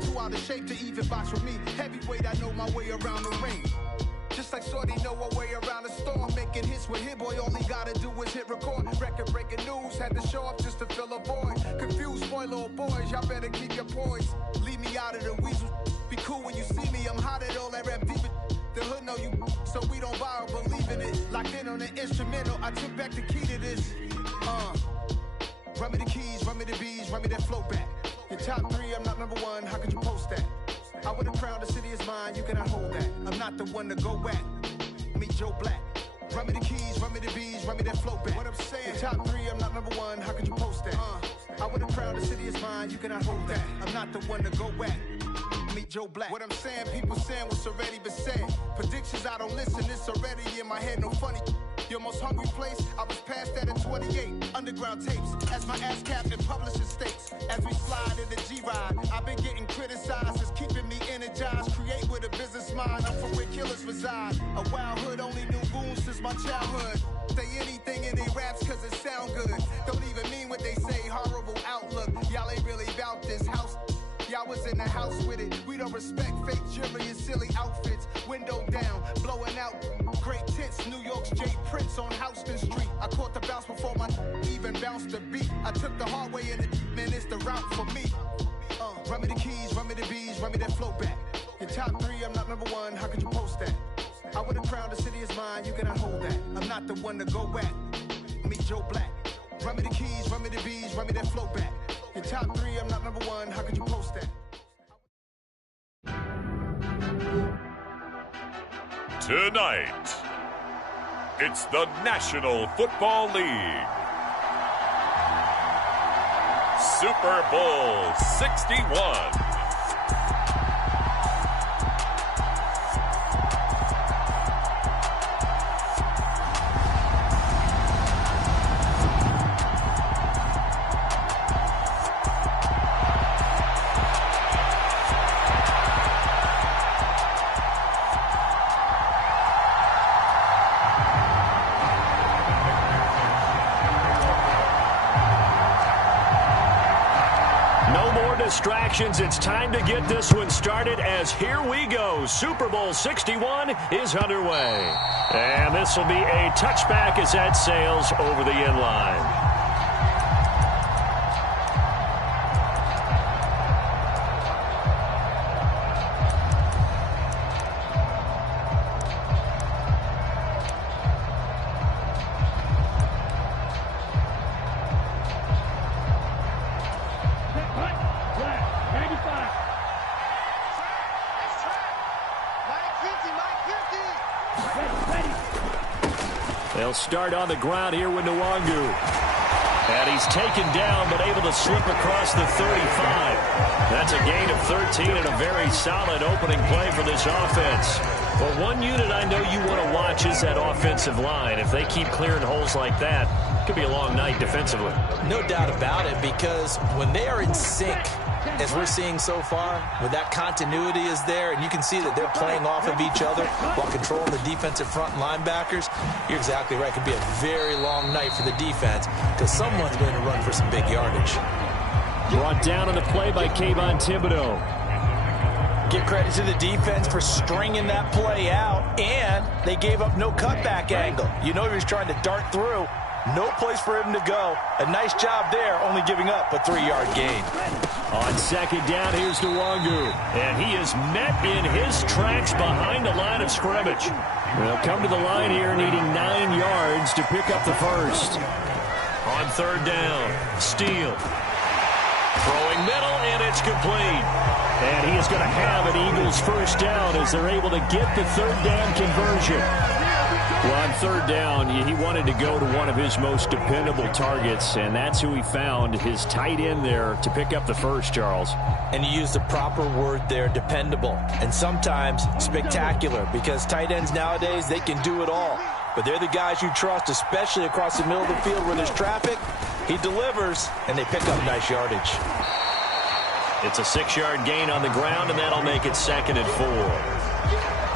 too out of shape to even box with me. Heavyweight, I know my way around the ring. Just like Shorty know her way around the storm. Making hits with Hit Boy, all he gotta do is hit record. Record-breaking news, had to show up just to fill a void. Confused, spoiled little boys, y'all better keep your poise. Leave me out of the weasel. Be cool when you see me, I'm hot at all that rap deep. The hood know you, so we don't borrow, believe in it. Locked in on the instrumental, I took back the key to this. Run me the keys, run me the bees, run me that flow back. Your top 3, I'm not number 1, how could you post that? I would've crowned the city is mine, you cannot hold that. I'm not the one to go back. Meet Joe Black. Run me the keys, run me the bees, run me that flow back. What I'm saying, your top 3, I'm not number 1, how could you post that? I would've crowned the city is mine, you cannot hold that. I'm not the one to go back. Meet Joe Black. What I'm saying, people saying what's already been said. Predictions, I don't listen, it's already in my head, no funny. Your most hungry place, I was past that at 28. Underground tapes, as my ass capped in publishing states. As we slide in the G-Ride, I've been getting criticized, it's keeping me energized. Create with a business mind, I'm from where killers reside. A wild hood, only knew goons since my childhood. Say anything in their raps cause it sound good. Don't even mean what they say, horrible outlook. Y'all ain't really about this house. Y'all was in the house with it. We don't respect fake jewelry and silly outfits. Window down, blowing out. Great tits, New York's Jay Prince on Houston Street. I caught the bounce before my even bounced the beat. I took the hard way in it, man, it's the route for me. Run me the keys, run me the bees, run me that flow back. Your top 3, I'm not number 1, how could you post that? I would've crowned the city is mine, you cannot hold that. I'm not the one to go back. Meet Joe Black. Run me the keys, run me the bees, run me that flow back. Your top 3, I'm not number 1, how could you post that? Tonight, it's the National Football League. Super Bowl 61. Distractions. It's time to get this one started as here we go. Super Bowl 61 is underway. And this will be a touchback as that sails over the end line. They'll start on the ground here with Nwangu. And he's taken down, but able to slip across the 35. That's a gain of 13 and a very solid opening play for this offense. Well, one unit I know you want to watch is that offensive line. If they keep clearing holes like that, it could be a long night defensively. No doubt about it, because when they are in sync, as we're seeing so far, when that continuity is there, and you can see that they're playing off of each other while controlling the defensive front linebackers, you're exactly right. It could be a very long night for the defense because someone's going to run for some big yardage. Brought down on the play by Kayvon Thibodeau. Give credit to the defense for stringing that play out, and they gave up no cutback angle. You know he was trying to dart through. No place for him to go. A nice job there, only giving up a 3-yard gain. On second down, here's Nwangu. And he is met in his tracks behind the line of scrimmage. They'll come to the line here needing 9 yards to pick up the first. On third down, Steele. Throwing middle, and it's complete. And he is going to have an Eagles first down as they're able to get the third down conversion. Well, on third down, he wanted to go to one of his most dependable targets, and that's who he found, his tight end there, to pick up the first, Charles. And you used the proper word there, dependable, and sometimes spectacular, because tight ends nowadays, they can do it all. But they're the guys you trust, especially across the middle of the field where there's traffic. He delivers, and they pick up nice yardage. It's a 6-yard gain on the ground, and that'll make it 2nd and 4.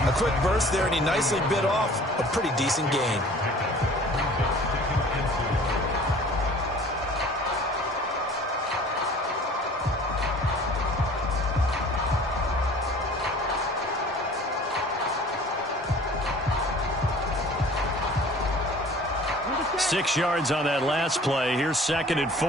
A quick burst there, and he nicely bit off a pretty decent gain. 6 yards on that last play. Here's 2nd and 4.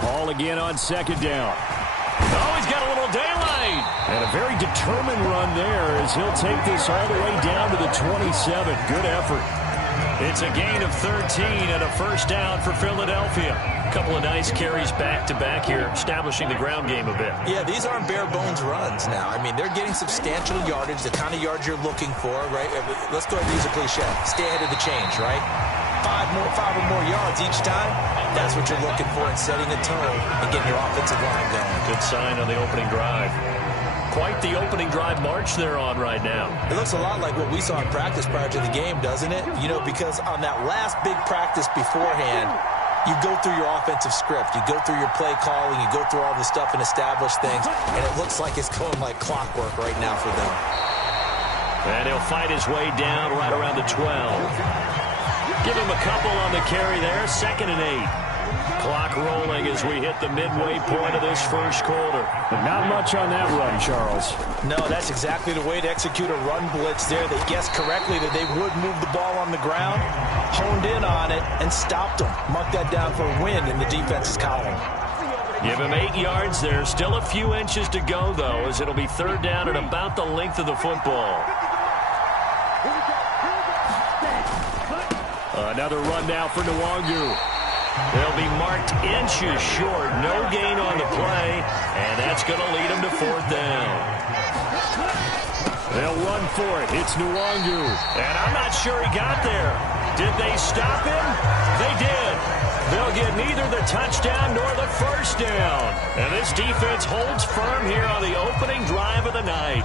Ball again on 2nd down. Oh, he's got a little daylight. And a very determined run there as he'll take this all the way down to the 27. Good effort. It's a gain of 13 and a first down for Philadelphia. A couple of nice carries back-to-back here, establishing the ground game a bit. Yeah, these aren't bare-bones runs now. I mean, they're getting substantial yardage, the kind of yards you're looking for, right? Let's go ahead and use a cliche. Stay ahead of the change, right? Five or more yards each time. That's what you're looking for in setting a tone and getting your offensive line going. Good sign on the opening drive. Quite the opening drive march they're on right now. It looks a lot like what we saw in practice prior to the game, doesn't it? You know, because on that last big practice beforehand, you go through your offensive script. You go through your play calling. You go through all the stuff and establish things. And it looks like it's going like clockwork right now for them. And he'll fight his way down right around the 12. Give him a couple on the carry there. 2nd and 8. Clock rolling as we hit the midway point of this first quarter. But not much on that run, Charles. No, that's exactly the way to execute a run blitz there. They guessed correctly that they would move the ball on the ground, honed in on it, and stopped them. Mark that down for a win in the defense's column. Give him 8 yards there. Still a few inches to go, though, as it'll be 3rd down at about the length of the football. Another run now for Nwangu. They'll be marked inches short. No gain on the play, and that's going to lead them to 4th down. They'll run for it. It's Nwangu. And I'm not sure he got there. Did they stop him? They did. They'll get neither the touchdown nor the first down. And this defense holds firm here on the opening drive of the night.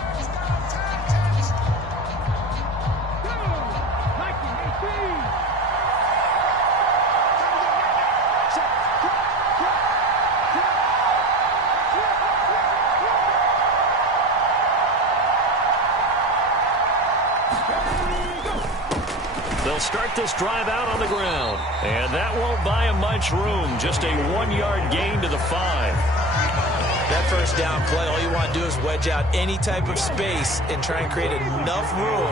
They'll start this drive out on the ground. And that won't buy them much room. Just a 1-yard gain to the 5. That first down play, all you want to do is wedge out any type of space and try and create enough room.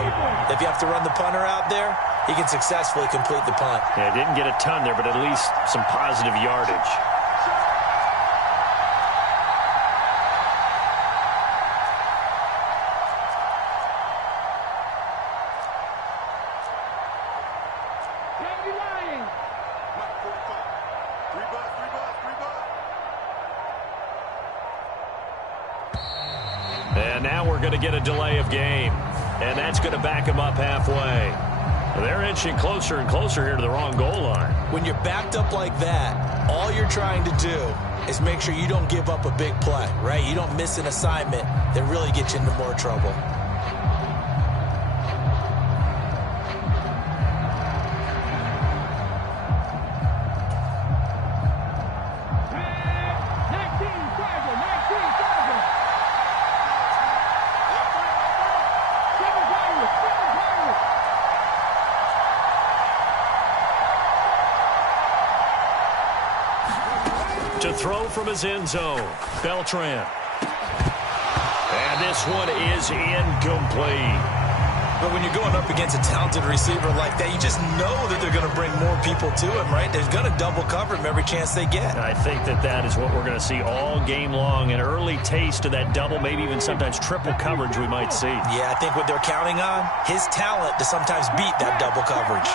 If you have to run the punter out there, he can successfully complete the punt. Yeah, didn't get a ton there, but at least some positive yardage. And now we're going to get a delay of game. And that's going to back them up halfway. They're inching closer and closer here to the wrong goal line. When you're backed up like that, all you're trying to do is make sure you don't give up a big play, right? You don't miss an assignment that really gets you into more trouble. To throw from his end zone, Beltran. And this one is incomplete. But when you're going up against a talented receiver like that, you just know that they're going to bring more people to him, right? They're going to double cover him every chance they get. I think that is what we're going to see all game long. An early taste of that double, maybe even sometimes triple coverage we might see. Yeah, I think what they're counting on, his talent to sometimes beat that double coverage.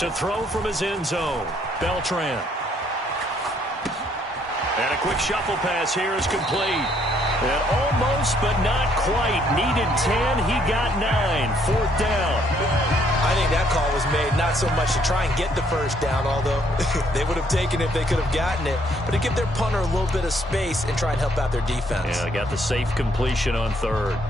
To throw from his end zone, Beltran. And a quick shuffle pass here is complete. And almost, but not quite. Needed 10, he got 9. 4th down. I think that call was made not so much to try and get the first down, although they would have taken it if they could have gotten it, but to give their punter a little bit of space and try and help out their defense. Yeah, they got the safe completion on 3rd.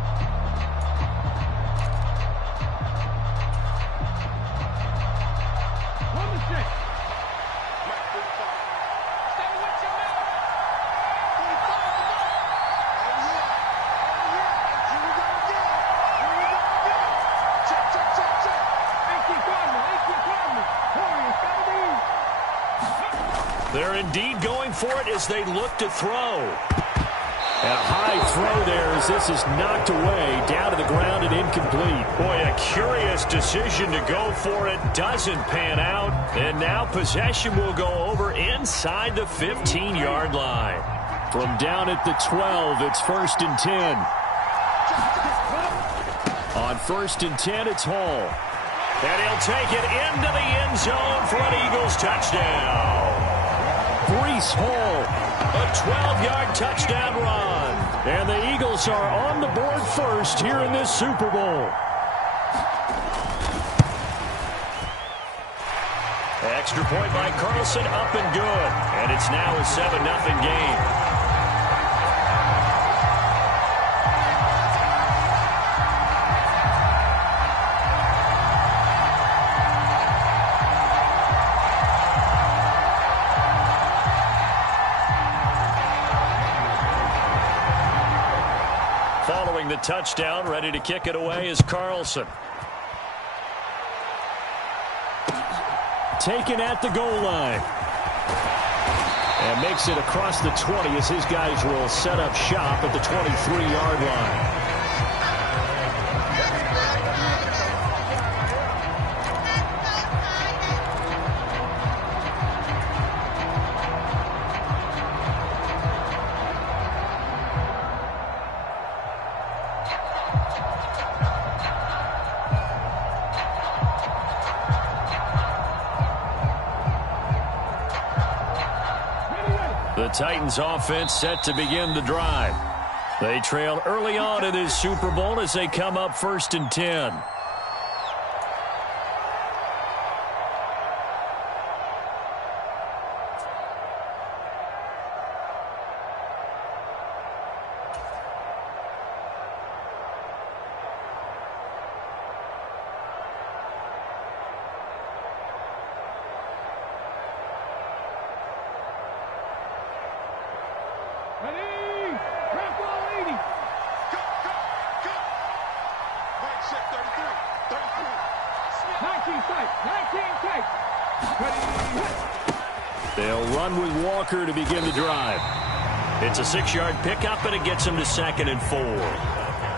They're indeed going for it as they look to throw. And a high throw there as this is knocked away, down to the ground and incomplete. Boy, a curious decision to go for it. Doesn't pan out. And now possession will go over inside the 15-yard line. From down at the 12, it's 1st and 10. On 1st and 10, it's Hall. And he'll take it into the end zone for an Eagles touchdown. Breece Hall, a 12-yard touchdown run. And the Eagles are on the board first here in this Super Bowl. Extra point by Carlson, up and good. And it's now a 7-0 game. Following the touchdown, ready to kick it away is Carlson. Taken at the goal line. And makes it across the 20 as his guys will set up shop at the 23-yard line. The Titans offense set to begin the drive. They trail early on in this Super Bowl as they come up 1st and 10. They'll run with Walker to begin the drive. It's a 6-yard pickup, and it gets them to 2nd and 4.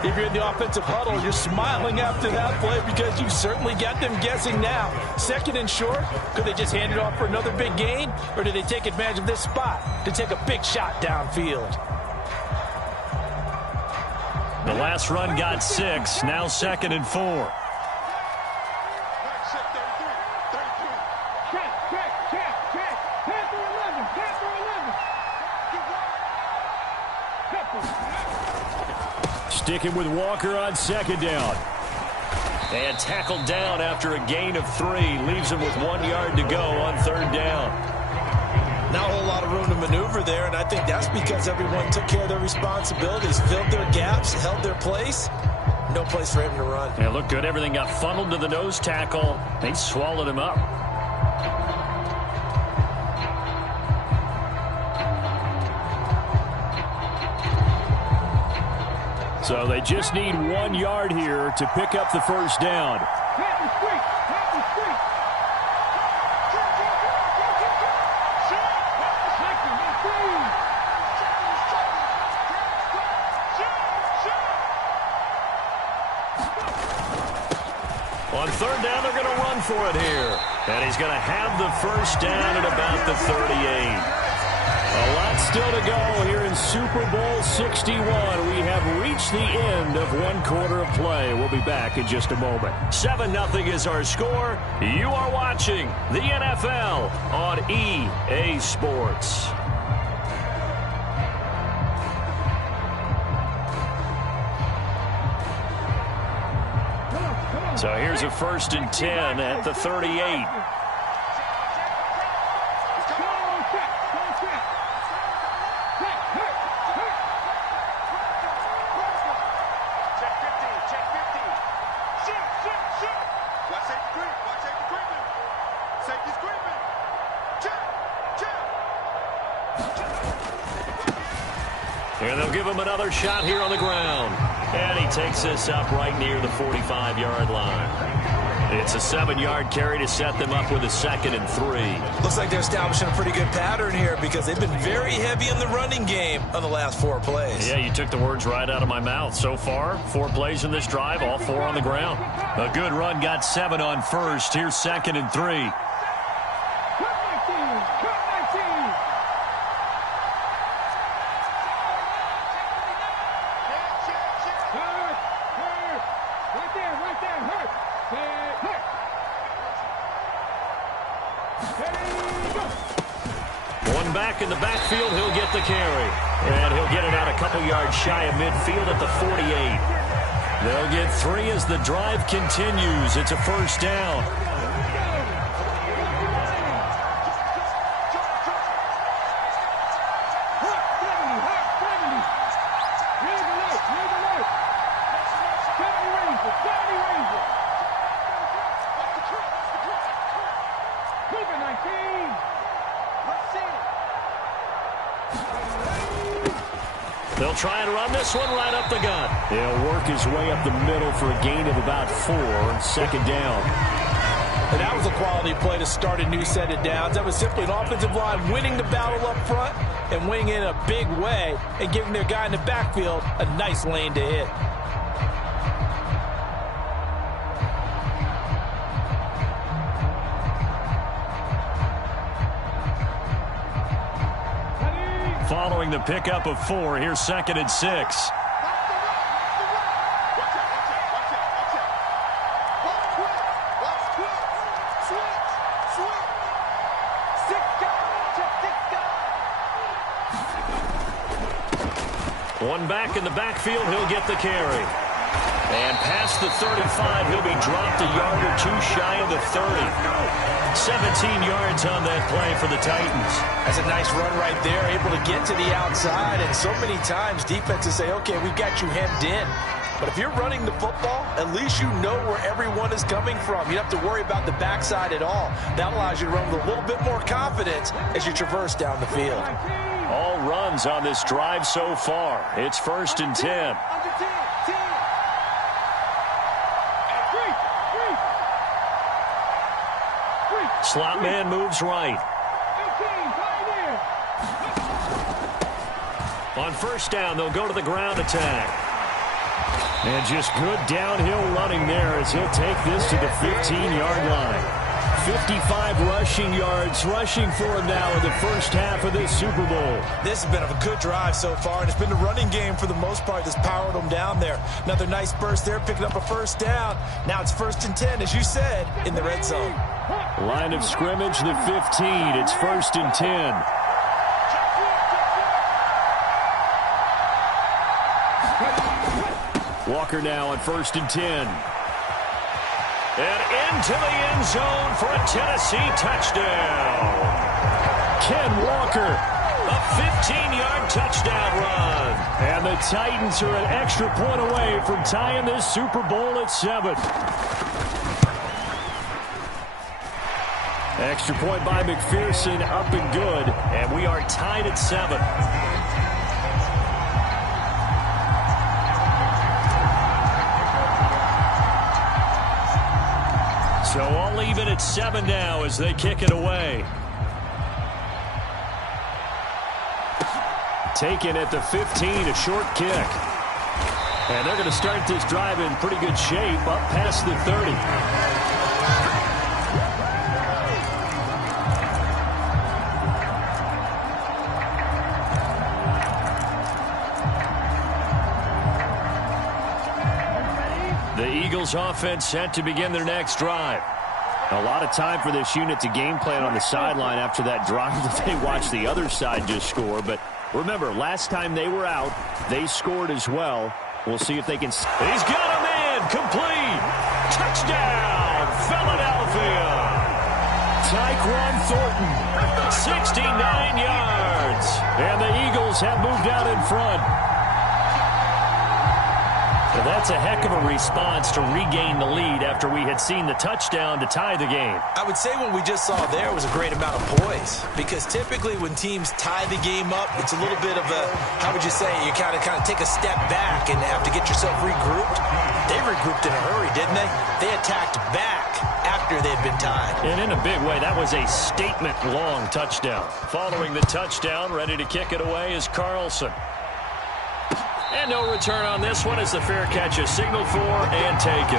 If you're in the offensive huddle, you're smiling after that play because you certainly got them guessing now. 2nd and short, could they just hand it off for another big gain, or do they take advantage of this spot to take a big shot downfield? The last run got 6, now 2nd and 4. Sticking with Walker on 2nd down. And tackled down after a gain of 3. Leaves him with 1 yard to go on 3rd down. Not a whole lot of room to maneuver there, and I think that's because everyone took care of their responsibilities, filled their gaps, held their place. No place for him to run. Yeah, looked good. Everything got funneled to the nose tackle. They swallowed him up. So they just need 1 yard here to pick up the 1st down. On 3rd down, they're going to run for it here. And he's going to have the 1st down at about the 38. A lot still to go here in Super Bowl 61. We have reached the end of 1 quarter of play. We'll be back in just a moment. 7-0 is our score. You are watching the NFL on EA Sports. So here's a 1st and 10 at the 38. And they'll give him another shot here on the ground. And he takes this up right near the 45-yard line. It's a 7-yard carry to set them up with a 2nd and 3. Looks like they're establishing a pretty good pattern here because they've been very heavy in the running game on the last 4 plays. Yeah, you took the words right out of my mouth. So far, 4 plays in this drive, all 4 on the ground. A good run got 7 on first. Here's 2nd and 3. One back in the backfield, he'll get the carry. And he'll get it out a couple yards shy of midfield at the 48. They'll get 3 as the drive continues. It's a first down. They'll try and run this one right up the gut. He'll work his way up the middle for a gain of about 4. 2nd down. And that was a quality play to start a new set of downs. That was simply an offensive line winning the battle up front and winning in a big way and giving their guy in the backfield a nice lane to hit. Following the pickup of 4, here's 2nd and 6. One back in the backfield, he'll get the carry. And past the 35, he'll be dropped a yard or 2 shy of the 30. 17 yards on that play for the Titans. That's a nice run right there, able to get to the outside. And so many times defenses say, okay, we've got you hemmed in. But if you're running the football, at least you know where everyone is coming from. You don't have to worry about the backside at all. That allows you to run with a little bit more confidence as you traverse down the field. All runs on this drive so far. It's 1st and 10. Slot man moves right. On 1st down, they'll go to the ground attack. And just good downhill running there as he'll take this to the 15-yard line. 55 rushing yards rushing for him now in the first half of this Super Bowl. This has been a good drive so far, and it's been the running game for the most part that's powered them down there. Another nice burst there, picking up a 1st down. Now it's 1st and 10, as you said, in the red zone. Line of scrimmage, the 15. It's 1st and 10. Walker now on 1st and 10. And into the end zone for a Tennessee touchdown. Ken Walker, a 15-yard touchdown run. And the Titans are an extra point away from tying this Super Bowl at 7. Extra point by McPherson, up and good. And we are tied at 7. So all even at 7 now as they kick it away. Taken at the 15, a short kick. And they're going to start this drive in pretty good shape, up past the 30. The Eagles offense set to begin their next drive. A lot of time for this unit to game plan on the sideline after that drive that they watched the other side just score. But remember, last time they were out, they scored as well. We'll see if they can. He's got him in. Complete. Touchdown, Philadelphia. Tyquan Thornton, 69 yards. And the Eagles have moved out in front. Well, that's a heck of a response to regain the lead after we had seen the touchdown to tie the game. I would say what we just saw there was a great amount of poise, because typically when teams tie the game up, it's a little bit of a, how would you say, you kind of take a step back and have to get yourself regrouped. They regrouped in a hurry, didn't they? They attacked back after they had been tied. And in a big way, that was a statement-long touchdown. Following the touchdown, ready to kick it away is Carlson. And no return on this one as the fair catch is signaled for and taken.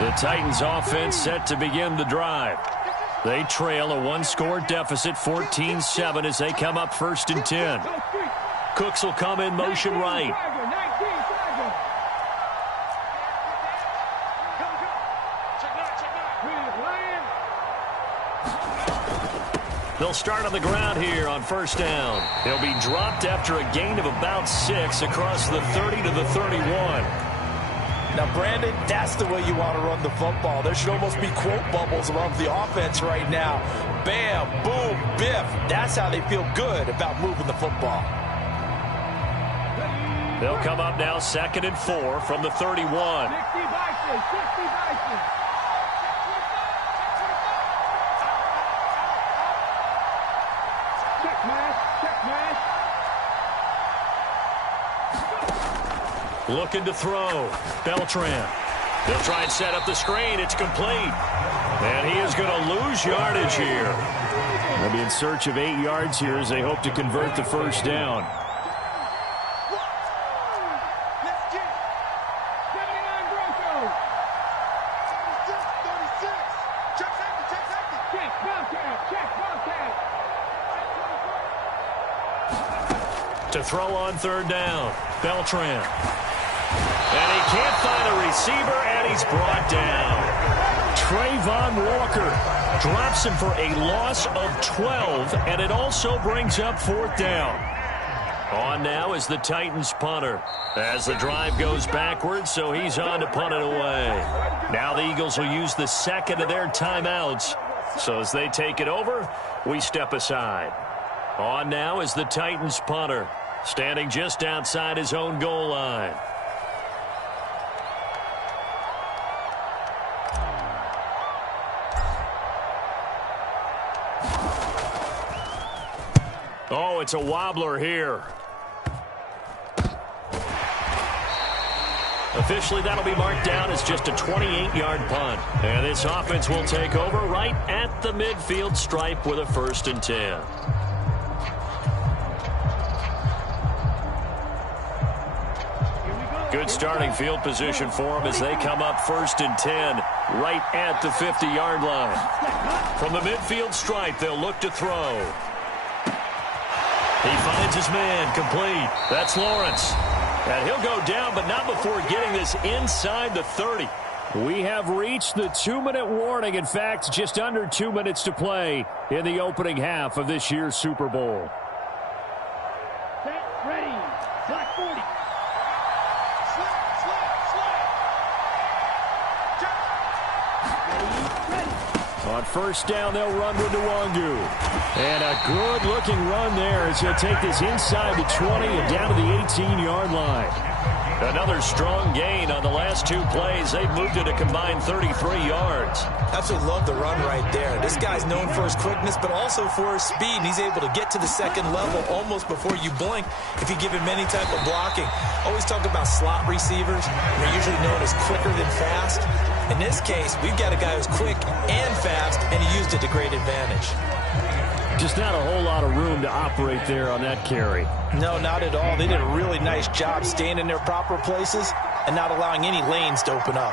The Titans offense set to begin the drive. They trail a one-score deficit, 14-7, as they come up 1st and 10. Cooks will come in motion right. They'll start on the ground here on 1st down. He'll be dropped after a gain of about 6 across the 30 to the 31. Now, Brandon, that's the way you want to run the football. There should almost be quote bubbles above the offense right now. Bam, boom, biff. That's how they feel good about moving the football. They'll come up now 2nd and 4 from the 31. Looking to throw. Beltran. They'll try and set up the screen. It's complete. And he is going to lose yardage here. They'll be in search of 8 yards here as they hope to convert the 1st down. To throw on 3rd down. Beltran. And he can't find a receiver, and he's brought down. Trayvon Walker drops him for a loss of 12, and it also brings up 4th down. On now is the Titans punter as the drive goes backwards, so he's on to punt it away. Now the Eagles will use the 2nd of their timeouts. So as they take it over, we step aside. On now is the Titans punter, standing just outside his own goal line. Oh, it's a wobbler here. Officially, that'll be marked down as just a 28-yard punt. And this offense will take over right at the midfield stripe with a 1st and 10. Good starting field position for them as they come up 1st and 10 right at the 50-yard line. From the midfield stripe, they'll look to throw. He finds his man, complete. That's Lawrence. And he'll go down, but not before getting this inside the 30. We have reached the 2-minute warning. In fact, just under 2 minutes to play in the opening half of this year's Super Bowl. Set, ready, black 40. On 1st down, they'll run with Nwangu. And a good-looking run there as he'll take this inside the 20 and down to the 18-yard line. Another strong gain on the last 2 plays. They've moved it a combined 33 yards. Absolutely love the run right there. This guy's known for his quickness, but also for his speed. And he's able to get to the 2nd level almost before you blink if you give him any type of blocking. Always talk about slot receivers. They're usually known as quicker than fast. In this case, we've got a guy who's quick and fast, and he used it to great advantage. Just not a whole lot of room to operate there on that carry. No, not at all. They did a really nice job staying in their proper places and not allowing any lanes to open up.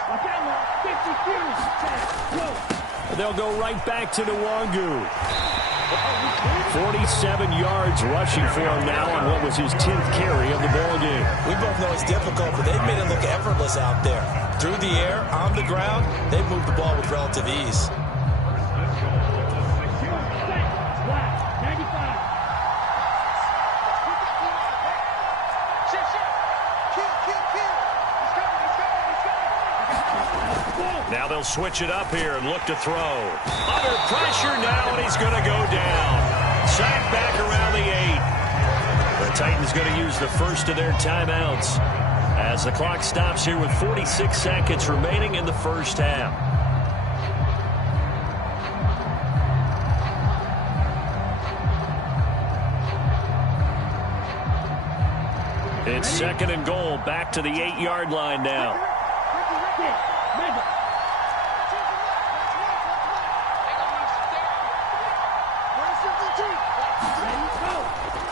They'll go right back to Nwangu. 47 yards rushing for him now on what was his 10th carry of the ball game. We both know it's difficult, but they've made it look effortless out there. Through the air, on the ground, they've moved the ball with relative ease. they'll switch it up here and look to throw. Under pressure now, and he's going to go down. Sacked back around the 8. The Titans going to use the first of their timeouts as the clock stops here with 46 seconds remaining in the first half. It's second and goal, back to the 8-yard line now.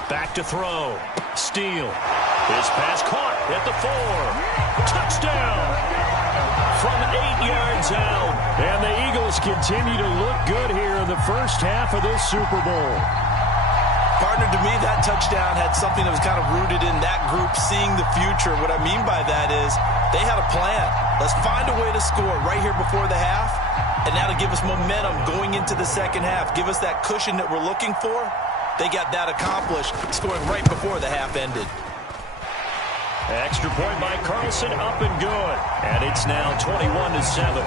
Back to throw. Steele. His pass caught at the 4. Touchdown from 8 yards out. And the Eagles continue to look good here in the first half of this Super Bowl. Partner, to me, that touchdown had something that was kind of rooted in that group seeing the future. What I mean by that is they had a plan. Let's find a way to score right here before the half, and now to give us momentum going into the second half, give us that cushion that we're looking for. They got that accomplished, scoring right before the half ended. Extra point by Carlson, up and good. And it's now 21-7.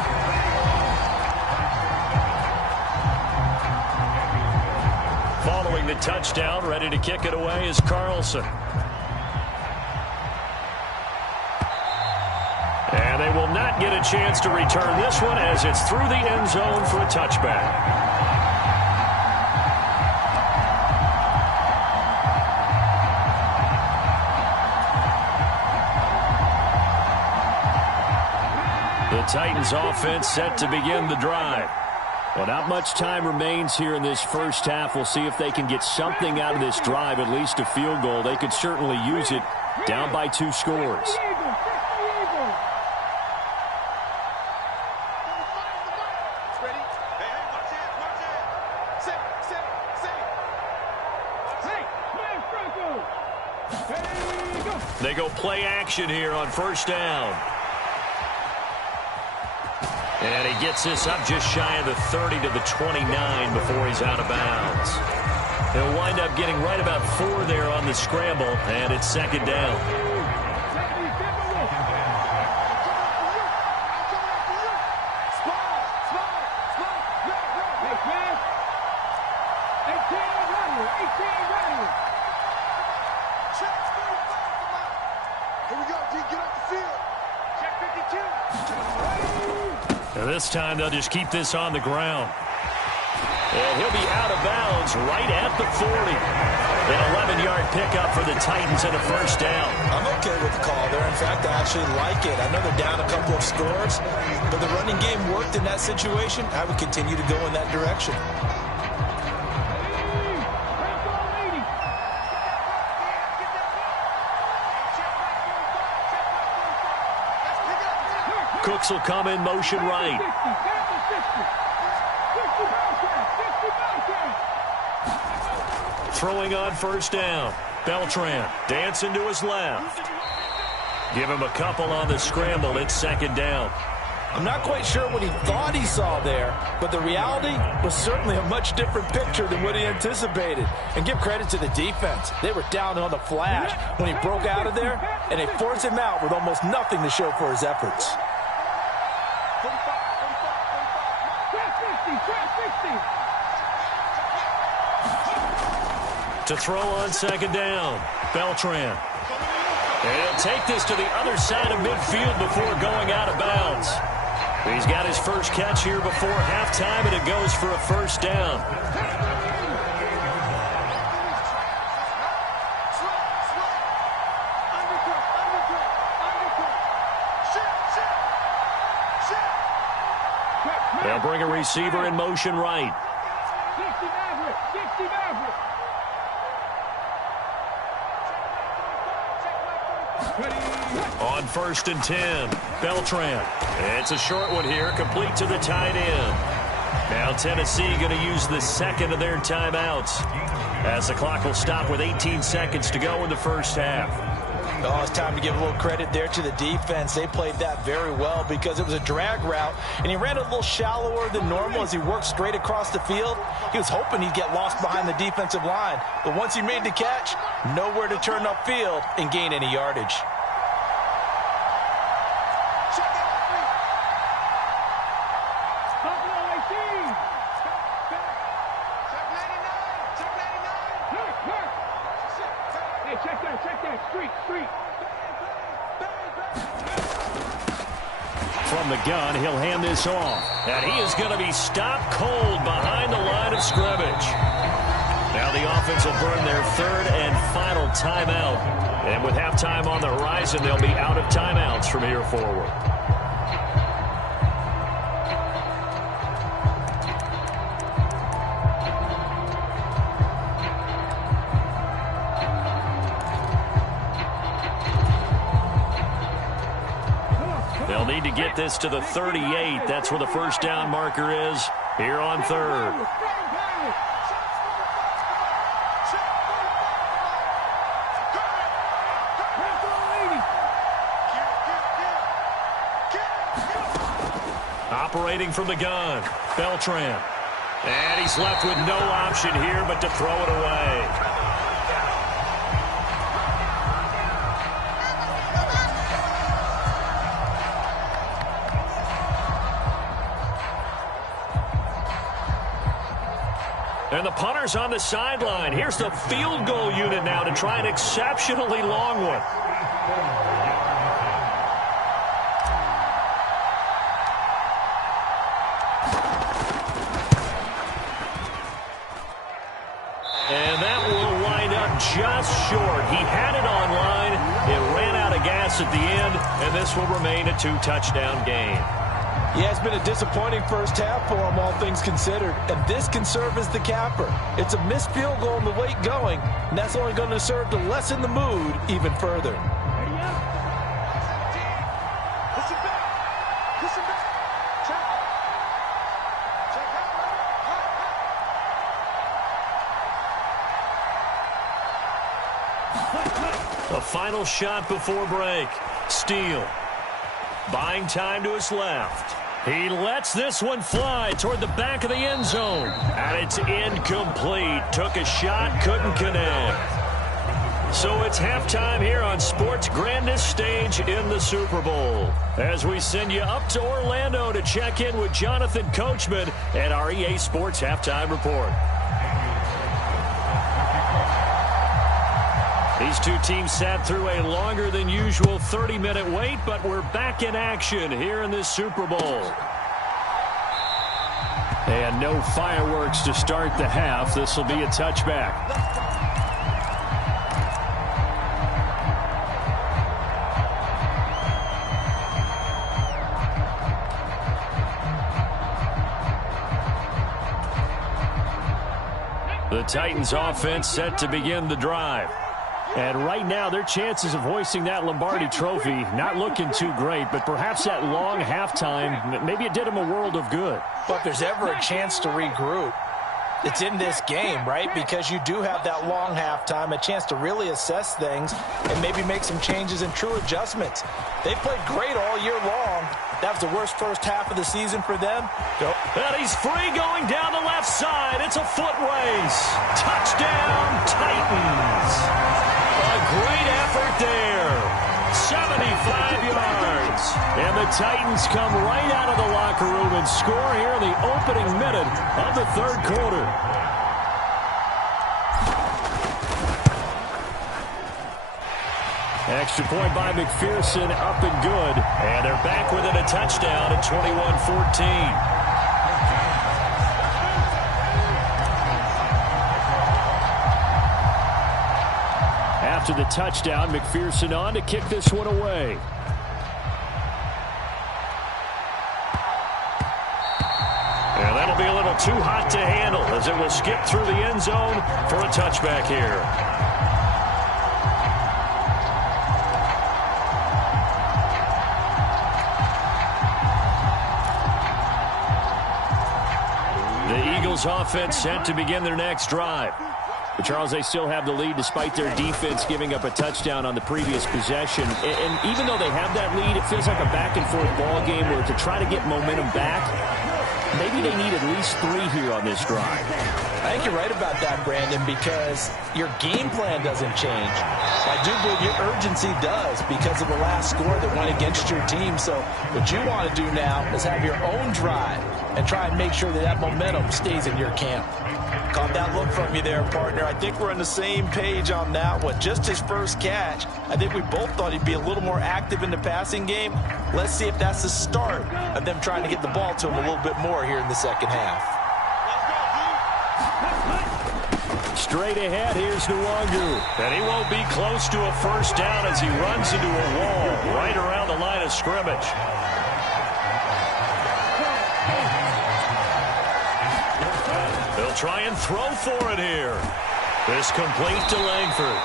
Following the touchdown, ready to kick it away is Carlson. And they will not get a chance to return this one as it's through the end zone for a touchback. The Titans offense set to begin the drive. Well, not much time remains here in this first half. We'll see if they can get something out of this drive, at least a field goal. They could certainly use it, down by 2 scores. They go play action here on first down. And he gets this up just shy of the 30 to the 29 before he's out of bounds. He'll wind up getting right about 4 there on the scramble, and it's second down. This time they'll just keep this on the ground. And he'll be out of bounds right at the 40. An 11-yard pickup for the Titans and a first down. I'm okay with the call there. In fact, I actually like it. I know they're down a couple of scores, but the running game worked in that situation. I would continue to go in that direction. Cooks will come in motion right. Throwing on first down. Beltran dancing to his left. Give him a couple on the scramble. It's second down. I'm not quite sure what he thought he saw there, but the reality was certainly a much different picture than what he anticipated. And give credit to the defense. They were down on the flash when he broke out of there, and they forced him out with almost nothing to show for his efforts. To throw on second down, Beltran. And he'll take this to the other side of midfield before going out of bounds. He's got his first catch here before halftime, and it goes for a first down. They'll bring a receiver in motion right. On first and 10, Beltran. It's a short one here, complete to the tight end. Now Tennessee going to use the second of their timeouts as the clock will stop with 18 seconds to go in the first half. Oh, it's time to give a little credit there to the defense. They played that very well because it was a drag route, and he ran a little shallower than normal as he worked straight across the field. He was hoping he'd get lost behind the defensive line, but once he made the catch, nowhere to turn upfield and gain any yardage. From the gun, he'll hand this off. And he is going to be stopped cold behind the line of scrimmage. Now the offense will burn their third and final timeout. And with halftime on the horizon, they'll be out of timeouts from here forward. They'll need to get this to the 38. That's where the first down marker is here on third. Operating from the gun, Beltran. And he's left with no option here but to throw it away. And the punter's on the sideline. Here's the field goal unit now to try an exceptionally long one. And that will wind up just short. He had it on line. It ran out of gas at the end, and this will remain a two-touchdown game. Yeah, it's been a disappointing first half for him, all things considered. And this can serve as the capper. It's a missed field goal in the late going, and that's only going to serve to lessen the mood even further. The final shot before break. Steele. Buying time to his left. He lets this one fly toward the back of the end zone. And it's incomplete. Took a shot, couldn't connect. So it's halftime here on sports' grandest stage in the Super Bowl. As we send you up to Orlando to check in with Jonathan Coachman and our EA Sports Halftime Report. These two teams sat through a longer than usual 30-minute wait, but we're back in action here in this Super Bowl. And no fireworks to start the half. This will be a touchback. The Titans offense set to begin the drive. And right now, their chances of hoisting that Lombardi trophy not looking too great, but perhaps that long halftime, maybe it did them a world of good. But if there's ever a chance to regroup, it's in this game, right? Because you do have that long halftime, a chance to really assess things and maybe make some changes and true adjustments. They played great all year long. That was the worst first half of the season for them. And he's free going down the left side. It's a foot race. Touchdown, Titans. A great effort there. 75 yards. And the Titans come right out of the locker room and score here in the opening minute of the third quarter. Extra point by McPherson, up and good. And they're back within a touchdown at 21-14. After the touchdown, McPherson on to kick this one away. And that'll be a little too hot to handle as it will skip through the end zone for a touchback here. The Eagles offense set to begin their next drive. But Charles, they still have the lead despite their defense giving up a touchdown on the previous possession. And even though they have that lead, it feels like a back-and-forth ball game where to try to get momentum back, maybe they need at least 3 here on this drive. I think you're right about that, Brandon, because your game plan doesn't change. I do believe your urgency does because of the last score that went against your team. So what you want to do now is have your own drive and try and make sure that that momentum stays in your camp. Caught that look from you there, partner. I think we're on the same page on that one. Just his first catch. I think we both thought he'd be a little more active in the passing game. Let's see if that's the start of them trying to get the ball to him a little bit more here in the second half. Straight ahead, here's Nwangu. And he won't be close to a first down as he runs into a wall right around the line of scrimmage. They'll try and throw for it here. This complete to Langford.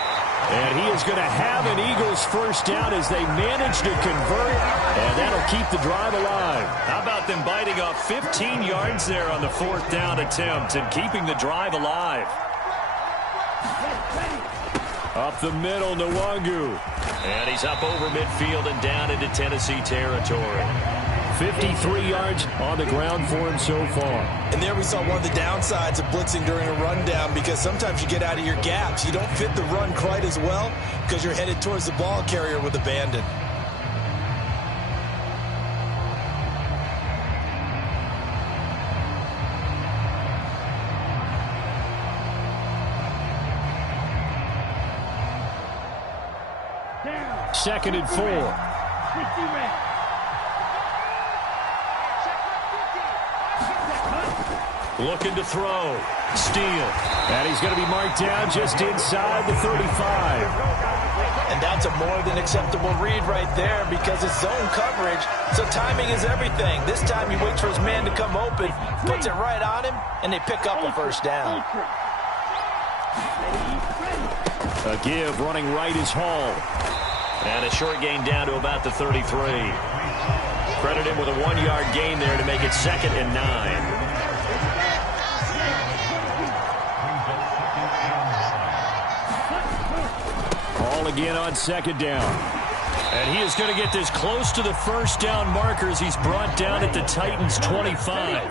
And he is going to have an Eagles first down as they manage to convert, and that'll keep the drive alive. How about them biting off 15 yards there on the fourth down attempt and keeping the drive alive? Up the middle, Nwangu. And he's up over midfield and down into Tennessee territory. 53 yards on the ground for him so far. And there we saw one of the downsides of blitzing during a rundown, because sometimes you get out of your gaps. You don't fit the run quite as well because you're headed towards the ball carrier with abandon. Second and 4. Looking to throw. Steele. And he's going to be marked down just inside the 35. And that's a more than acceptable read right there because it's zone coverage, so timing is everything. This time he waits for his man to come open, puts it right on him, and they pick up a first down. A give running right is Hall. And a short gain down to about the 33. Credit him with a 1-yard gain there to make it 2nd and 9. Hall again on 2nd down. And he is going to get this close to the first down marker as he's brought down at the Titans' 25.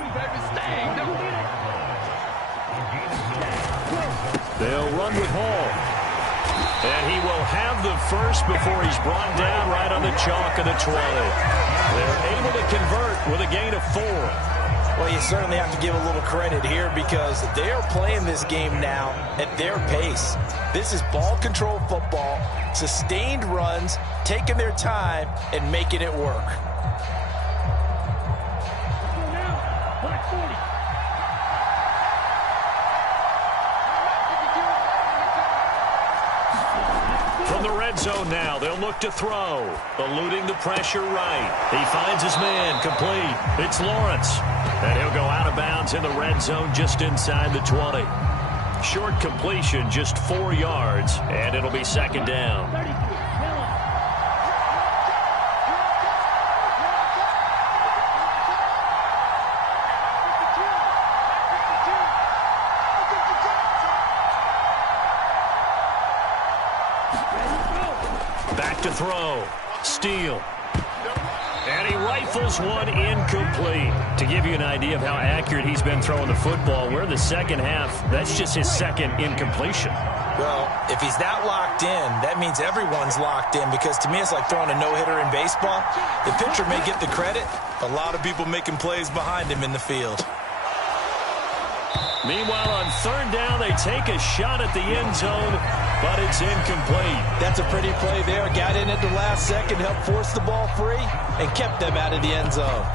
They'll run with Hall. And he will have the first before he's brought down right on the chalk of the 20. They're able to convert with a gain of 4. Well, you certainly have to give a little credit here because they are playing this game now at their pace. This is ball control football, sustained runs, taking their time, and making it work. From the red zone now, they'll look to throw. Eluding the pressure right. He finds his man, complete. It's Lawrence. And he'll go out of bounds in the red zone just inside the 20. Short completion, just 4 yards, and it'll be 2nd down. Back to throw. Steele. And he rifles one incomplete. To give you an idea of how accurate he's been throwing the football, we're in the second half. That's just his 2nd incompletion. Well, if he's that locked in, that means everyone's locked in because to me it's like throwing a no-hitter in baseball. The pitcher may get the credit, a lot of people making plays behind him in the field. Meanwhile, on 3rd down, they take a shot at the end zone, but it's incomplete. That's a pretty play there. Got in at the last second, helped force the ball free, and kept them out of the end zone.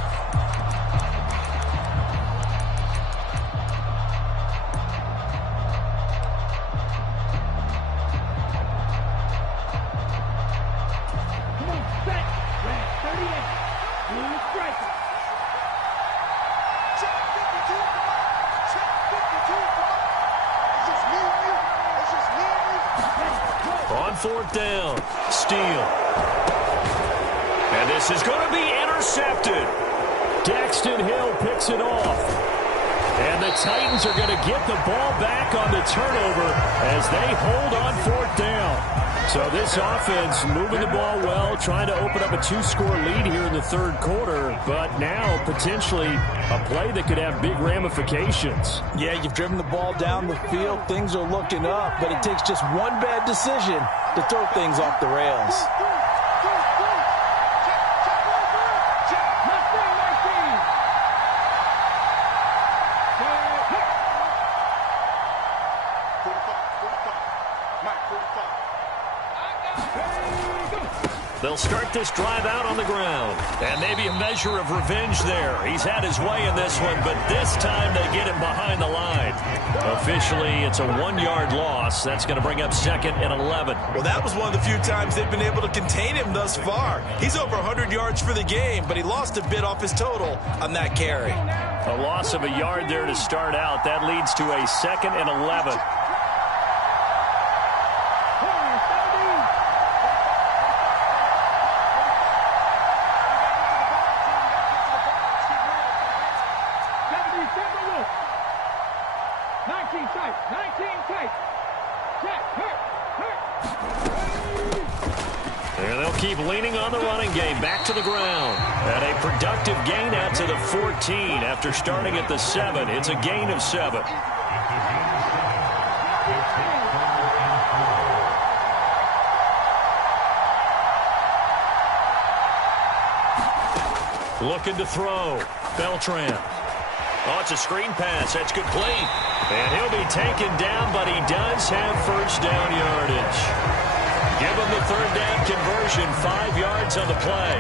On 4th down, Steele. And this is going to be intercepted. Daxton Hill picks it off. And the Titans are going to get the ball back on the turnover as they hold on 4th down. So this offense moving the ball well, trying to open up a 2-score lead here in the 3rd quarter, but now potentially a play that could have big ramifications. Yeah, you've driven the ball down the field. Things are looking up, but it takes just one bad decision to throw things off the rails. They'll start this drive out on the ground. And maybe a measure of revenge there. He's had his way in this one, but this time they get him behind the line. Officially, it's a 1-yard loss. That's going to bring up 2nd and 11. Well, that was one of the few times they've been able to contain him thus far. He's over 100 yards for the game, but he lost a bit off his total on that carry. A loss of a yard there to start out. That leads to a 2nd and 11. And they'll keep leaning on the running game. Back to the ground. And a productive gain out to the 14 after starting at the 7. It's a gain of 7. Looking to throw. Beltran. Oh, it's a screen pass. That's complete. And he'll be taken down, but he does have first down yardage. Give him the third down conversion. 5 yards on the play.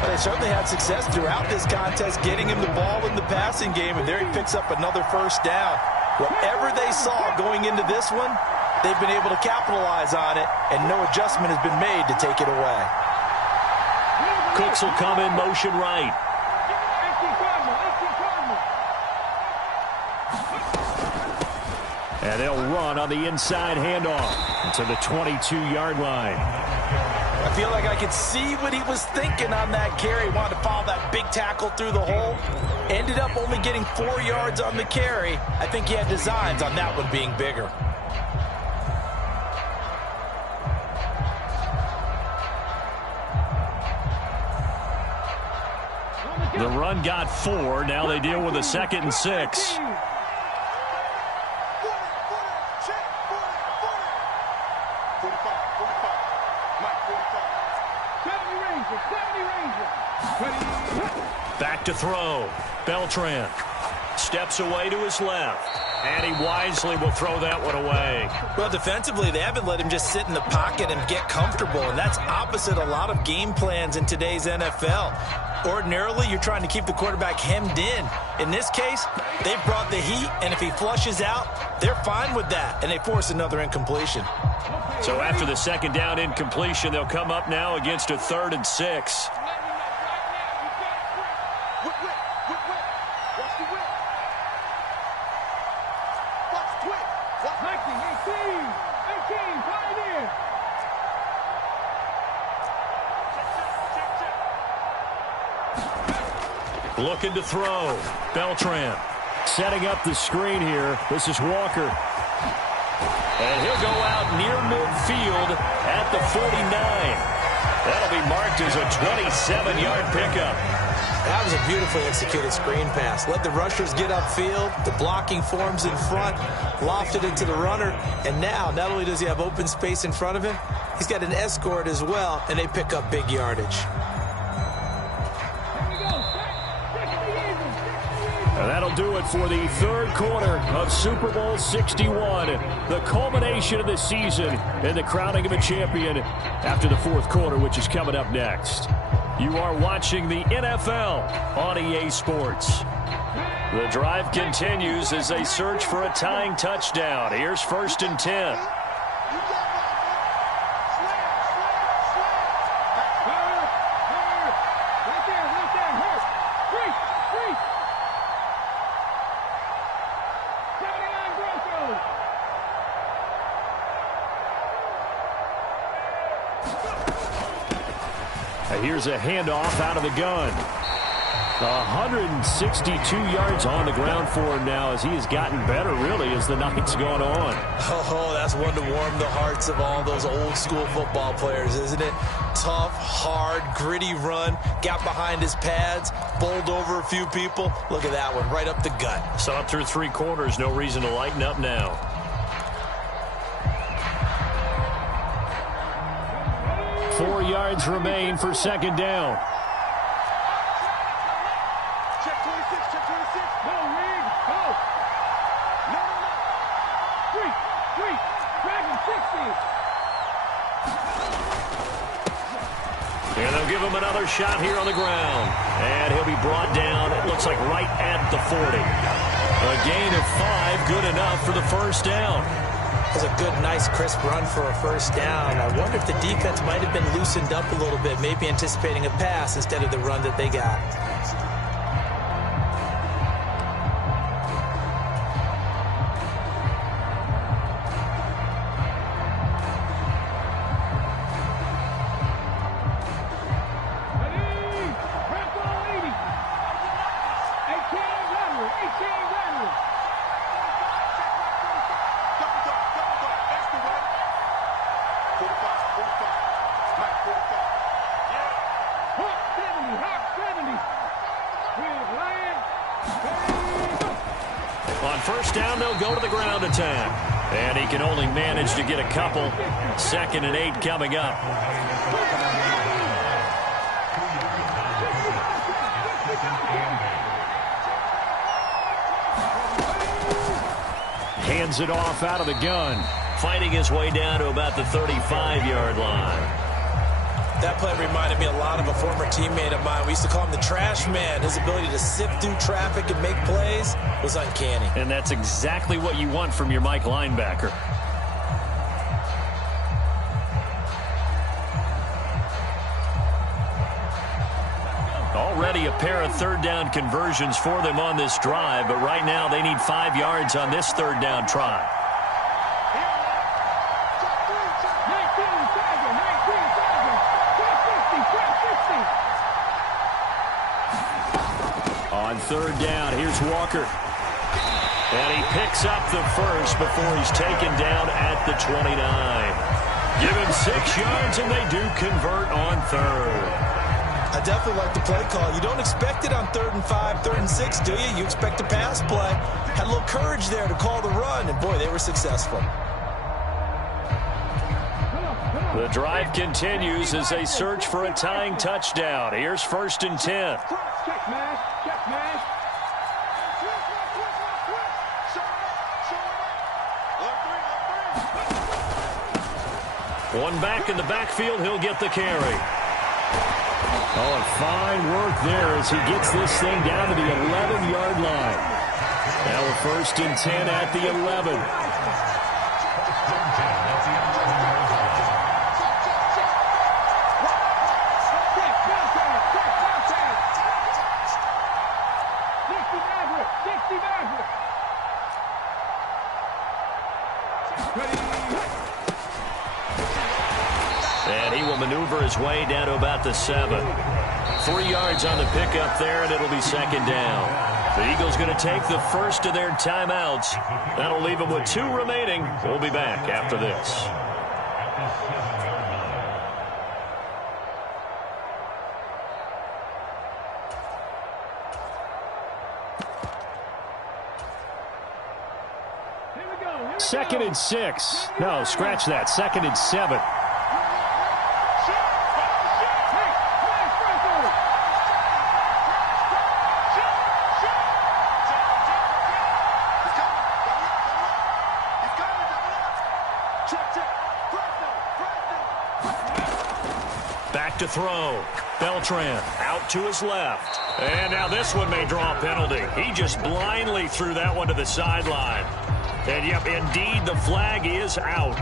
Well, they certainly had success throughout this contest getting him the ball in the passing game, and there he picks up another first down. Whatever they saw going into this one, they've been able to capitalize on it, and no adjustment has been made to take it away. Cooks will come in motion right. And they'll run on the inside handoff to the 22-yard line. I feel like I could see what he was thinking on that carry. Wanted to follow that big tackle through the hole. Ended up only getting 4 yards on the carry. I think he had designs on that one being bigger. The run got 4. Now they deal with a 2nd and 6. Back to throw. Beltran steps away to his left. And he wisely will throw that one away. Well, defensively, they haven't let him just sit in the pocket and get comfortable, and that's opposite a lot of game plans in today's NFL. Ordinarily, you're trying to keep the quarterback hemmed in. In this case, they've brought the heat, and if he flushes out, they're fine with that, and they force another incompletion. So after the 2nd down incompletion, they'll come up now against a 3rd and 6. Looking to throw. Beltran setting up the screen here. This is Walker. And he'll go out near midfield at the 49. That'll be marked as a 27-yard pickup. That was a beautifully executed screen pass. Let the rushers get upfield. The blocking forms in front. Lofted it to the runner. And now, not only does he have open space in front of him, he's got an escort as well, and they pick up big yardage. And that'll do it for the 3rd quarter of Super Bowl 61. The culmination of the season and the crowning of a champion after the 4th quarter, which is coming up next. You are watching the NFL on EA Sports. The drive continues as they search for a tying touchdown. Here's 1st and 10. Here's a handoff out of the gun. 162 yards on the ground for him now as he has gotten better, really, as the night's gone on. Oh, that's one to warm the hearts of all those old school football players, isn't it? Tough, hard, gritty run. Got behind his pads, bowled over a few people. Look at that one, right up the gut. Saw it through 3 quarters. No reason to lighten up now. 4 yards remain for 2nd down. Check 26, check 26. Go, Reed, go. No. 3. Drag him 60. And they'll give him another shot here on the ground. And he'll be brought down, it looks like right at the 40. A gain of 5, good enough for the first down. It was a good, nice, crisp run for a first down. I wonder if the defense might have been loosened up a little bit, maybe anticipating a pass instead of the run that they got. On first down, they'll go to the ground attack. And he can only manage to get a couple. 2nd and 8 coming up. Hands it off out of the gun. Fighting his way down to about the 35-yard line. That play reminded me a lot of a former teammate of mine. We used to call him the trash man. His ability to sift through traffic and make plays was uncanny. And that's exactly what you want from your Mike linebacker. Already a pair of third down conversions for them on this drive, but right now they need 5 yards on this third down try. On third down, here's Walker. And he picks up the first before he's taken down at the 29. Give him 6 yards, and they do convert on third. I definitely like the play call. You don't expect it on 3rd and 5, 3rd and 6, do you? You expect a pass play. Had a little courage there to call the run, and boy, they were successful. The drive continues as they search for a tying touchdown. Here's 1st and 10. Check mash, check mash. One back in the backfield, he'll get the carry. Oh, and fine work there as he gets this thing down to the 11-yard line. Now a 1st and 10 at the 11. And he will maneuver his way down to about the 7. 3 yards on the pickup there, and it'll be 2nd down. The Eagles going to take the first of their timeouts. That'll leave them with 2 remaining. We'll be back after this. Second and 6. No, scratch that. 2nd and 7. Back to throw. Beltran out to his left. And now this one may draw a penalty. He just blindly threw that one to the sideline. And, yep, indeed, the flag is out.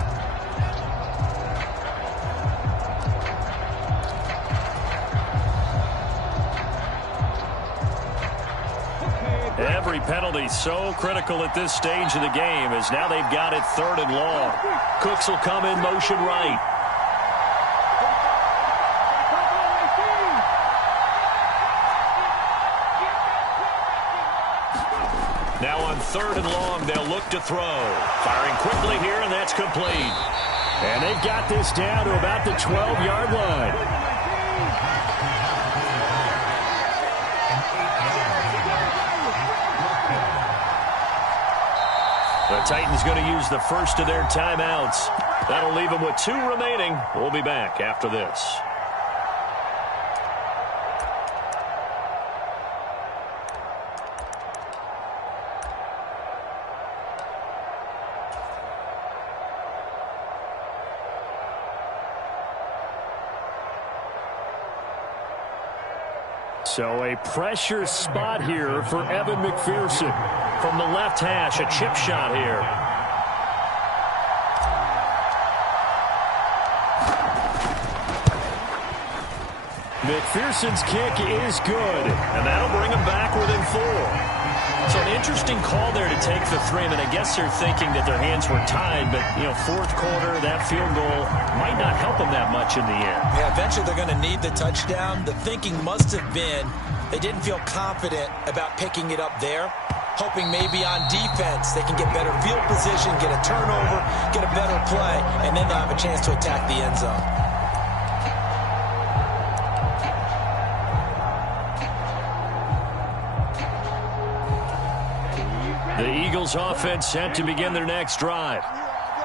Every penalty so critical at this stage of the game as now they've got it 3rd and long. Cooks will come in motion right. Now on 3rd and long, they'll look to throw. Firing quickly here, and that's complete. And they've got this down to about the 12-yard line. The Titans going to use the first of their timeouts. That'll leave them with 2 remaining. We'll be back after this. So a pressure spot here for Evan McPherson. From the left hash, a chip shot here. McPherson's kick is good, and that'll bring him back within 4. So an interesting call there to take the 3. I mean, I guess they're thinking that their hands were tied, but, you know, fourth quarter, that field goal might not help them that much in the end. Yeah, eventually they're going to need the touchdown. The thinking must have been they didn't feel confident about picking it up there, hoping maybe on defense they can get better field position, get a turnover, get a better play, and then they'll have a chance to attack the end zone. The Eagles offense set to begin their next drive.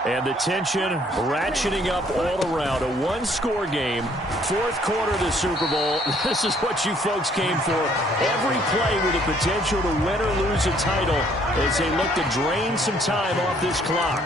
And the tension ratcheting up all around. A one-score game, fourth quarter of the Super Bowl. This is what you folks came for. Every play with the potential to win or lose a title as they look to drain some time off this clock.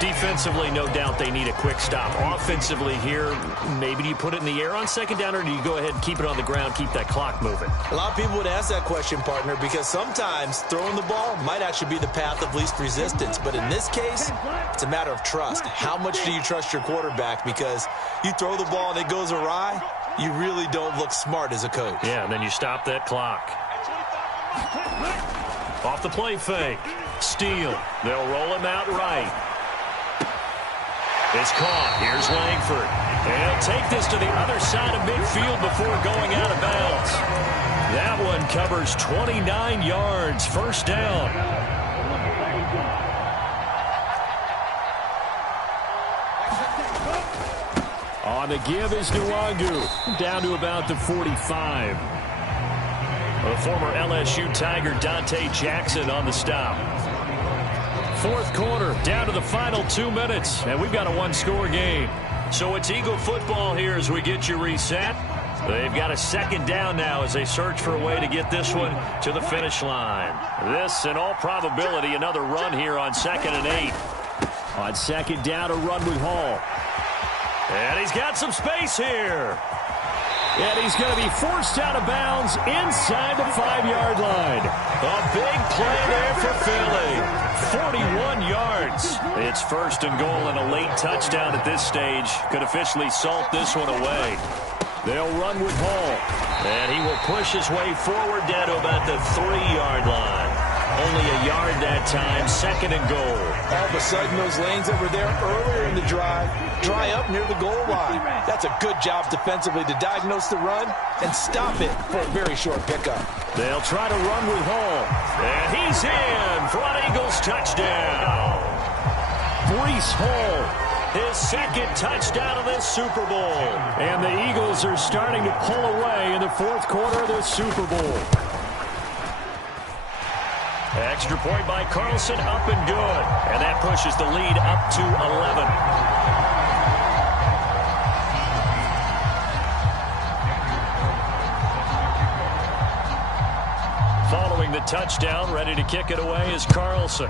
Defensively, no doubt they need a quick stop. Offensively here, maybe do you put it in the air on second down, or do you go ahead and keep it on the ground, keep that clock moving? A lot of people would ask that question, partner, because sometimes throwing the ball might actually be the path of least resistance. But in this case, it's a matter of trust. How much do you trust your quarterback? Because you throw the ball and it goes awry, you really don't look smart as a coach. Yeah, and then you stop that clock. Off the play fake. Steele. They'll roll him out right. It's caught. Here's Langford. And he'll take this to the other side of midfield before going out of bounds. That one covers 29 yards. First down. On the give is Nwangu. Down to about the 45. The former LSU Tiger Dante Jackson on the stop. Fourth quarter, down to the final 2 minutes, and we've got a one-score game. So it's Eagle football here as we get you reset. They've got a second down now as they search for a way to get this one to the finish line. This, in all probability, another run here on 2nd and 8. On second down, a run with Hall. And he's got some space here. And he's going to be forced out of bounds inside the 5-yard line. A big play there for Philly. 41 yards. It's first and goal and a late touchdown at this stage. Could officially salt this one away. They'll run with Hall. And he will push his way forward down to about the 3-yard line. Only a yard that time, second and goal. All of a sudden, those lanes that were there earlier in the drive dry up near the goal line. That's a good job defensively to diagnose the run and stop it for a very short pickup. They'll try to run with Hall. And he's in for an Eagles touchdown. Breece Hall, his second touchdown of this Super Bowl. And the Eagles are starting to pull away in the fourth quarter of this Super Bowl. Extra point by Carlson, up and good. And that pushes the lead up to 11. Following the touchdown, ready to kick it away is Carlson.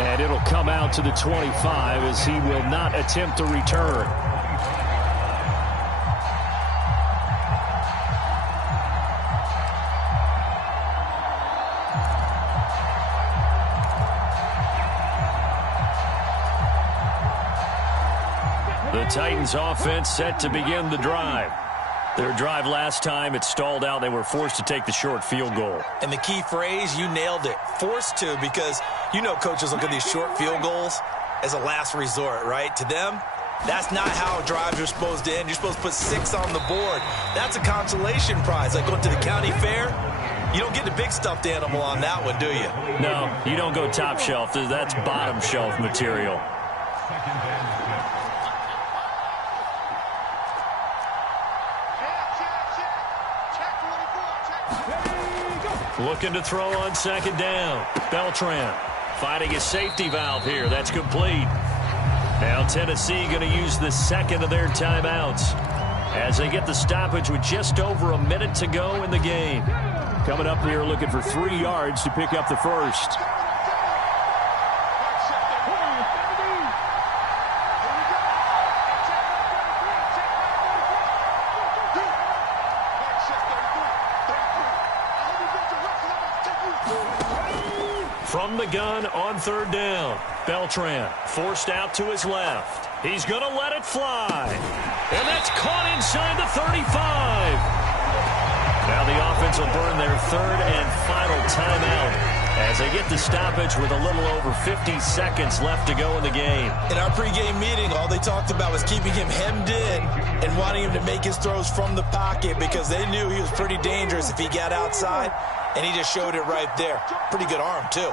And it'll come out to the 25 as he will not attempt to return. The Titans offense set to begin the drive. Their drive last time, it stalled out. They were forced to take the short field goal. And the key phrase, you nailed it, forced to, because you know coaches look at these short field goals as a last resort, right? To them, that's not how drives are supposed to end. You're supposed to put 6 on the board. That's a consolation prize. Like going to the county fair, you don't get the big stuffed animal on that one, do you? No, you don't go top shelf. That's bottom shelf material. Looking to throw on second down. Beltran finding a safety valve here. That's complete. Now Tennessee going to use the second of their timeouts as they get the stoppage with just over a minute to go in the game. Coming up here looking for 3 yards to pick up the first. From the gun on third down, Beltran forced out to his left. He's going to let it fly. And that's caught inside the 35. Now the offense will burn their third and final timeout as they get the stoppage with a little over 50 seconds left to go in the game. In our pregame meeting, all they talked about was keeping him hemmed in and wanting him to make his throws from the pocket because they knew he was pretty dangerous if he got outside, and he just showed it right there. Pretty good arm, too.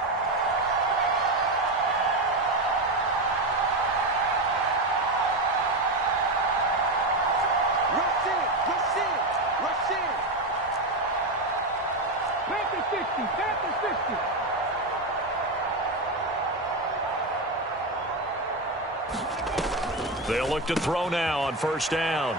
They'll look to throw now on first down.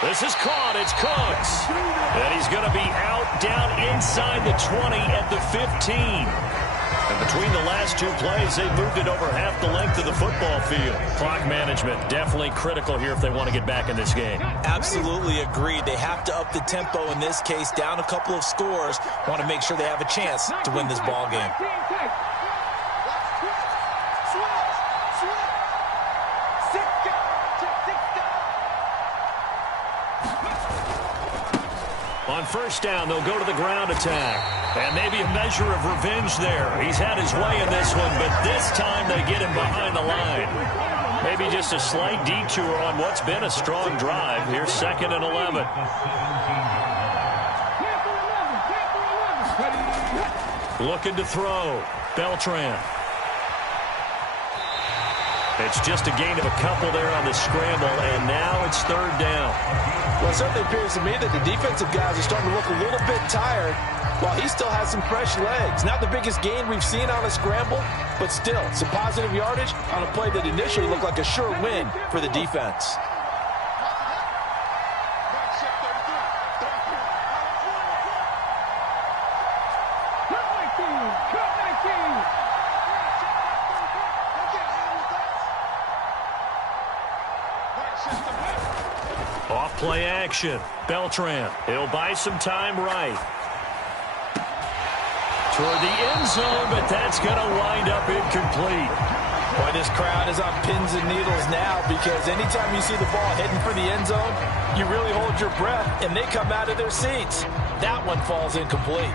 This is caught. It's Cooks. And he's going to be out down inside the 20 at the 15. And between the last two plays, they moved it over half the length of the football field. Clock management definitely critical here if they want to get back in this game. Absolutely agreed. They have to up the tempo in this case, down a couple of scores. Want to make sure they have a chance to win this ball game. On first down, they'll go to the ground attack. And maybe a measure of revenge there. He's had his way in this one, but this time they get him behind the line. Maybe just a slight detour on what's been a strong drive. Here's 2nd and 11. Looking to throw. Beltran. It's just a gain of a couple there on the scramble, and now it's third down. Well, it certainly appears to me that the defensive guys are starting to look a little bit tired while he still has some fresh legs. Not the biggest gain we've seen on a scramble, but still some positive yardage on a play that initially looked like a sure win for the defense. Off play action. Beltran. He'll buy some time right. Toward the end zone, but that's going to wind up incomplete. Boy, this crowd is on pins and needles now because anytime you see the ball heading for the end zone, you really hold your breath, and they come out of their seats. That one falls incomplete.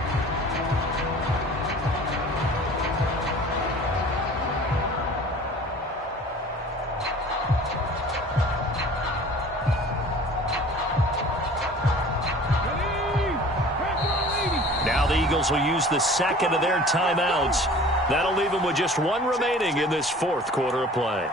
Will use the second of their timeouts. That'll leave them with just one remaining in this fourth quarter of play.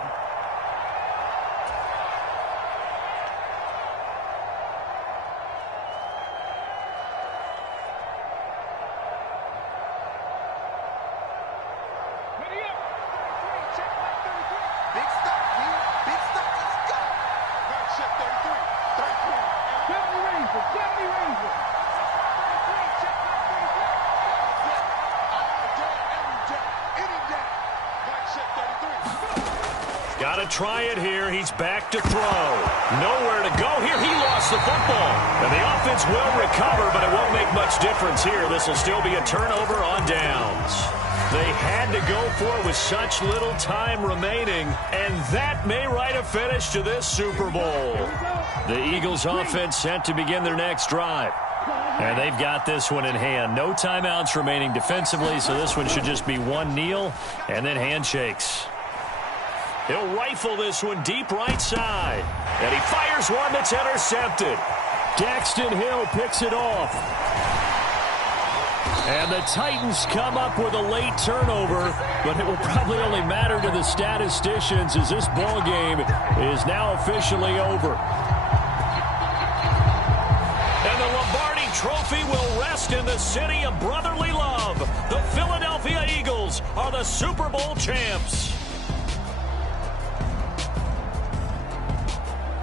Got to try it here. He's back to throw. Nowhere to go here. He lost the football. And the offense will recover, but it won't make much difference here. This will still be a turnover on downs. They had to go for it with such little time remaining, and that may write a finish to this Super Bowl. The Eagles offense set to begin their next drive. And they've got this one in hand. No timeouts remaining defensively, so this one should just be one kneel and then handshakes. He'll rifle this one deep right side. And he fires one that's intercepted. Daxton Hill picks it off. And the Titans come up with a late turnover, but it will probably only matter to the statisticians as this ball game is now officially over. And the Lombardi Trophy will rest in the city of brotherly love. The Philadelphia Eagles are the Super Bowl champs.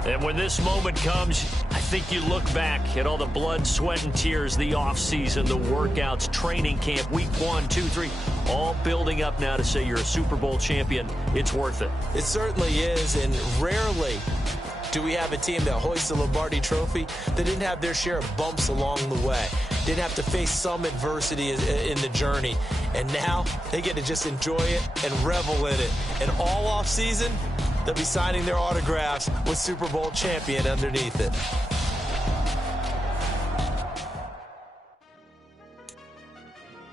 And when this moment comes, I think you look back at all the blood, sweat, and tears, the offseason, the workouts, training camp, week 1, 2, 3, all building up now to say you're a Super Bowl champion. It's worth it. It certainly is, and rarely do we have a team that hoists the Lombardi Trophy that didn't have their share of bumps along the way. didn't have to face some adversity in the journey. And now they get to just enjoy it and revel in it. And all off season, they'll be signing their autographs with Super Bowl champion underneath it.